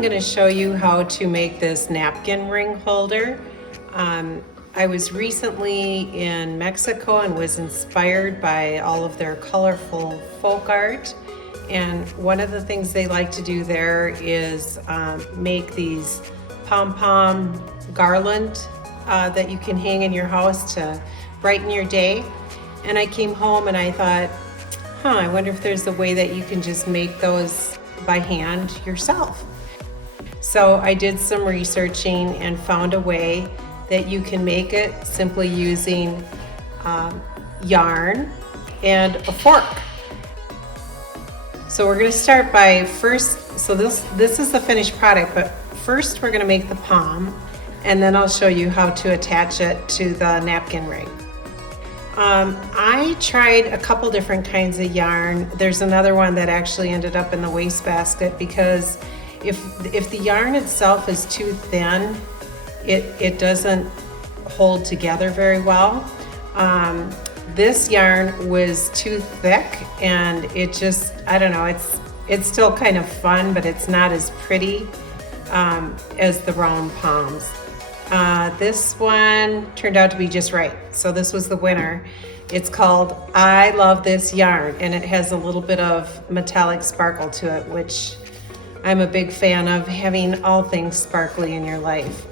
I'm going to show you how to make this napkin ring holder. I was recently in Mexico and was inspired by all of their colorful folk art. And one of the things they like to do there is make these pom-pom garland that you can hang in your house to brighten your day. And I came home and I thought, I wonder if there's a way that you can just make those by hand yourself. So I did some researching and found a way that you can make it simply using yarn and a fork. So we're going to start by this is the finished product, but first we're going to make the palm, and then I'll show you how to attach it to the napkin ring. I tried a couple different kinds of yarn. There's another one that actually ended up in the wastebasket because if the yarn itself is too thin, it doesn't hold together very well. This yarn was too thick and it just, I don't know, it's still kind of fun, but it's not as pretty as the round palms. This one turned out to be just right. So this was the winner. It's called I Love This Yarn, and it has a little bit of metallic sparkle to it, which I'm a big fan of, having all things sparkly in your life.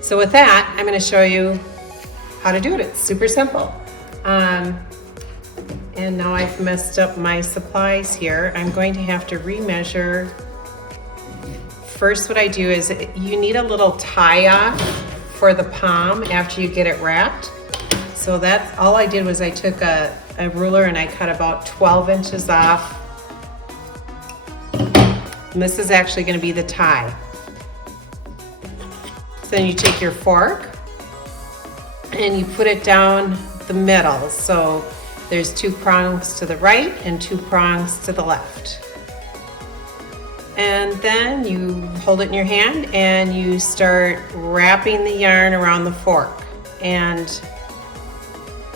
So with that, I'm going to show you how to do it. It's super simple. And now I've messed up my supplies here. I'm going to have to remeasure. First, what I do is you need a little tie-off for the palm after you get it wrapped. So that's all I did was I took a ruler and I cut about 12 inches off. And this is actually going to be the tie. So then you take your fork and you put it down the middle. So there's 2 prongs to the right and 2 prongs to the left. And then you hold it in your hand and you start wrapping the yarn around the fork. And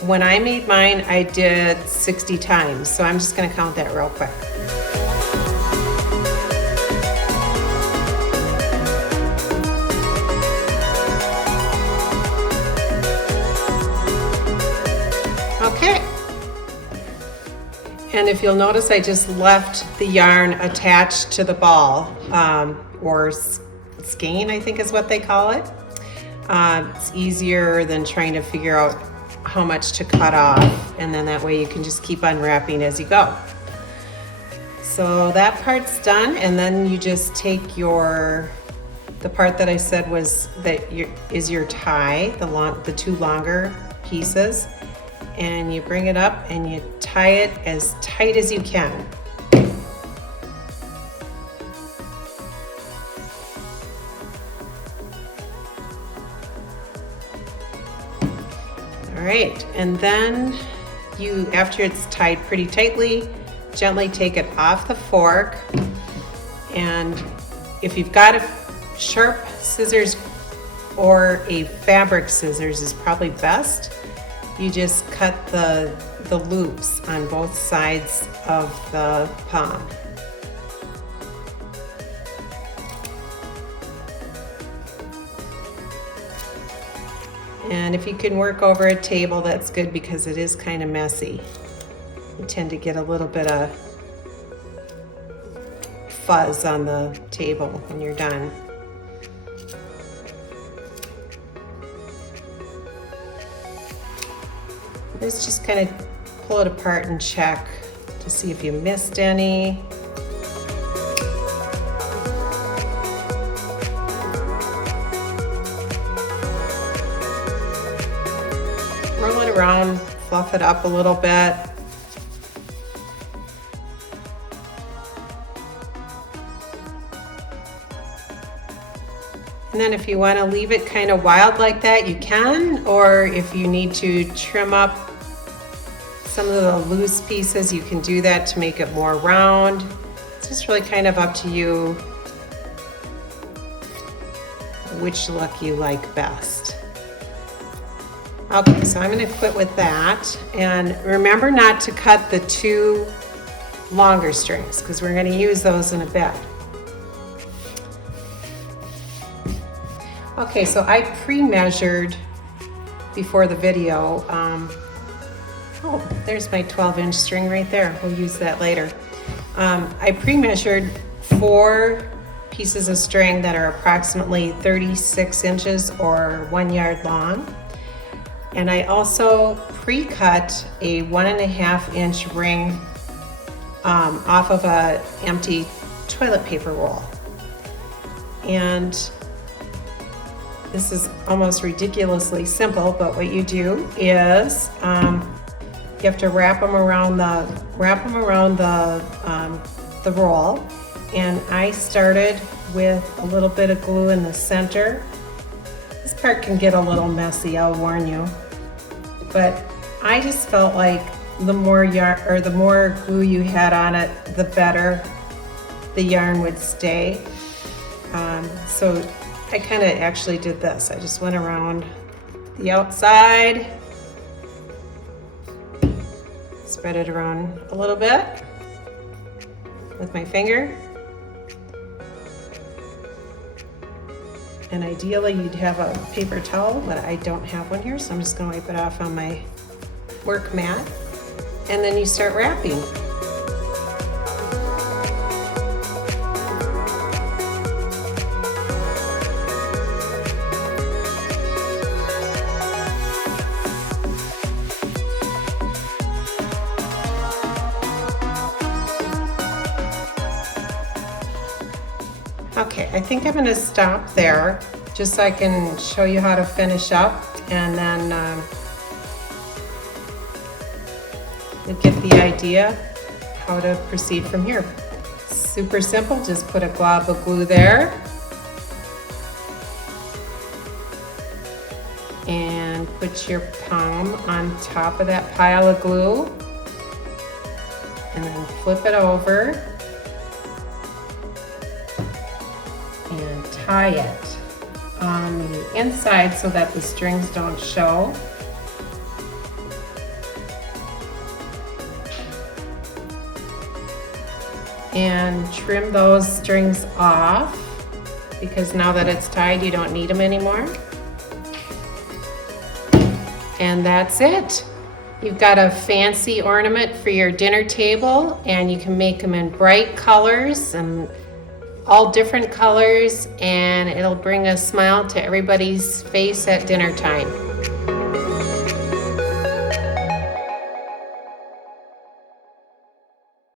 when I made mine, I did 60 times. So I'm just going to count that real quick. Okay. And if you'll notice, I just left the yarn attached to the ball, or skein, I think is what they call it. It's easier than trying to figure out how much to cut off, and then that way you can just keep unwrapping as you go. So that part's done, and then you just take the part that I said is your tie, the 2 longer pieces, and you bring it up and you tie it as tight as you can. All right, and then after it's tied pretty tightly, gently take it off the fork, and if you've got a sharp scissors or a fabric scissors is probably best. You just cut the loops on both sides of the palm. And if you can work over a table, that's good because it is kind of messy. You tend to get a little bit of fuzz on the table when you're done. Let's just kind of pull it apart and check to see if you missed any. Roll it around, fluff it up a little bit. And then if you want to leave it kind of wild like that, you can, or if you need to trim up some of the loose pieces, you can do that to make it more round. It's just really kind of up to you which look you like best. Okay, so I'm going to quit with that. And remember not to cut the 2 longer strings because we're going to use those in a bit. Okay, so I pre-measured before the video. Oh, there's my 12-inch string right there. We'll use that later. I pre-measured 4 pieces of string that are approximately 36 inches or 1 yard long. And I also pre-cut a 1.5 inch ring off of an empty toilet paper roll. And this is almost ridiculously simple, but what you do is you have to wrap them around the roll. And I started with a little bit of glue in the center. This part can get a little messy, I'll warn you. But I just felt like the more yarn or the more glue you had on it, the better the yarn would stay. So I kind of actually did this. I just went around the outside, spread it around a little bit with my finger. And ideally you'd have a paper towel, but I don't have one here, so I'm just gonna wipe it off on my work mat. And then you start wrapping. Okay, I think I'm gonna stop there just so I can show you how to finish up, and then you'll get the idea how to proceed from here. Super simple, just put a glob of glue there and put your palm on top of that pile of glue and then flip it over and tie it on the inside so that the strings don't show. And trim those strings off because now that it's tied, you don't need them anymore. And that's it. You've got a fancy ornament for your dinner table, and you can make them in bright colors and all different colors, and it'll bring a smile to everybody's face at dinner time.